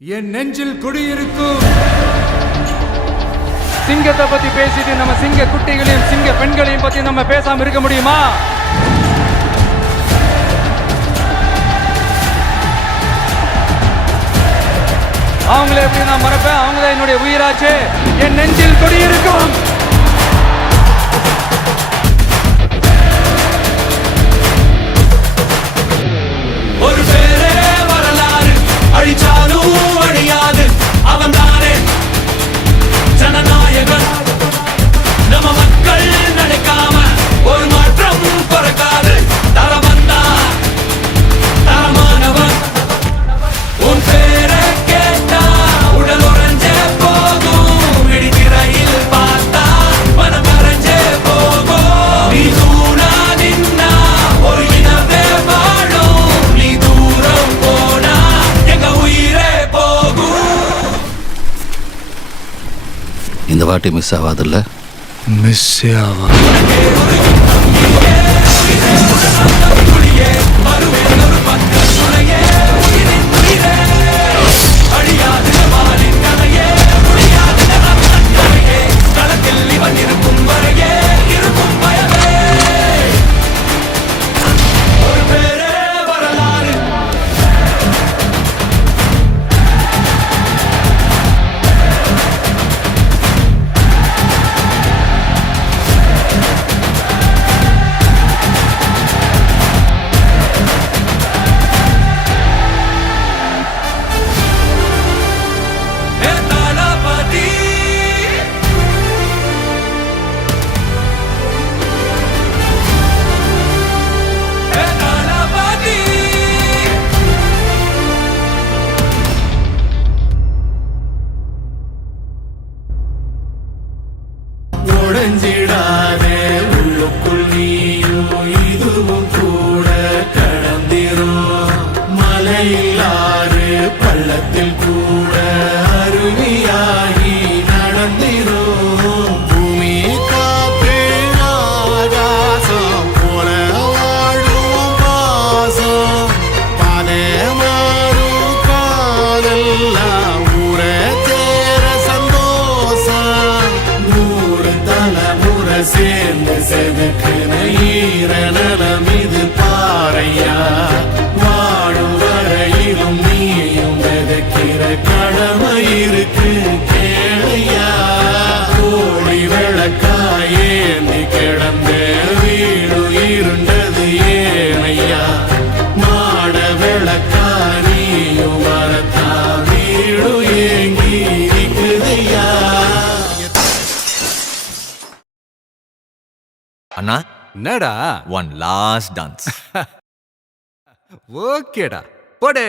என் நெஞ்சில் குடியிருக்கும் சிங்கத்தை பத்தி பேசிட்டு நம்ம சிங்க குட்டிகளையும் சிங்க பெண்களையும் பத்தி நம்ம பேசாம இருக்க முடியுமா? அவங்கள எப்படி நான் மறப்பேன்? அவங்கதான் என்னுடைய உயிராச்சு. என் நெஞ்சில் குடியிருக்கும். ஒரு பேரே வரலாறு, அழிச்சாலும் அழியாது. அவன் தானே ஜனநாயகன். நம்ம மக்கள் நினைக்காம ஒரு மாற்றம் பிறக்காது. தரவந்தா தரமானவன். உன் பேரை கேட்டா உடல் உறைஞ்சே போகும். விழித்திரையில் பார்த்தா மனம் கரைஞ்சே போகும். நீ தூணா நின்னா ஒரு இனவே வாழும். நீ தூரம் போனா எங்க உயிரே போகும். இந்த வாட்டி மிஸ் ஆகாதுல்ல? மிஸ் ஆவா உடைஞ்சிடாதே உள்ளுக்குள் நீயும் இதுவும் கூட கடந்திரும். மலையில்லாறு பள்ளத்தில் கூட அருவியாகி நடந்திரும். பூமி காற்று ஆகாசம் போல வாழும் பாசம். பாதை மாறும் காதெல்லாம் ஊரை தேர சந்தோஷம். நூறு தலைமுறை சேர்ந்து செதுக்குன ஈர நலம் இது பாறையா. வாழும் வரையிலும் நீயும் விதைக்கிற கடமை இருக்கு கேளையா. கோழி விளக்காயேந்தி கிடந்த வீடு இருண்டது ஏனையா. மாட விளக்கா நீயும் வரத்தா வீடு ஏங்கி இருக்குதையா. அண்ணா, என்னடா? One last dance. ஓகேடா, போடே.